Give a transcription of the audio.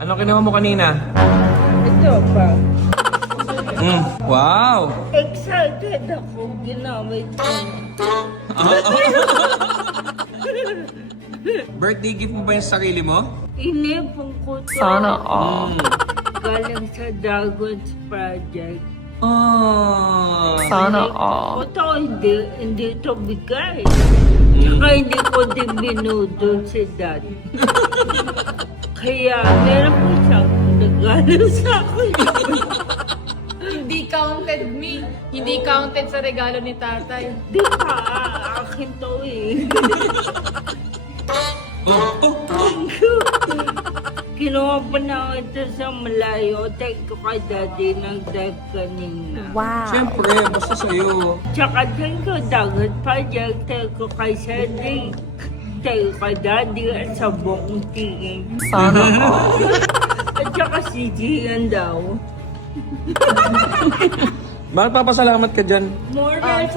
Ano kinuha mo kanina? Ito pa. Wow! Excited ako. Ginamit ko. Birthday gift mo ba yung sarili mo? Inipon ko to. Sana all. Galing sa Dragons Project. Oh. Sana all. Ito, hindi ito bigay. Tsaka hindi ko din binudol si Dad. Kaya meron po siyang nagalo sa akin. Hindi counted me. Hindi counted sa regalo ni tatay. Di pa, akin to eh. Kinuha pa na ito sa malayo. Thank you kay Daddy ng dad kanina. Siyempre, basta sa'yo. Tsaka thank you Dagat Project. Thank you kay Cedric. Thank you kay Daddy at sa buong team. Sana all. At tsaka si Gian daw. Bakit papasalamat ka dyan? More than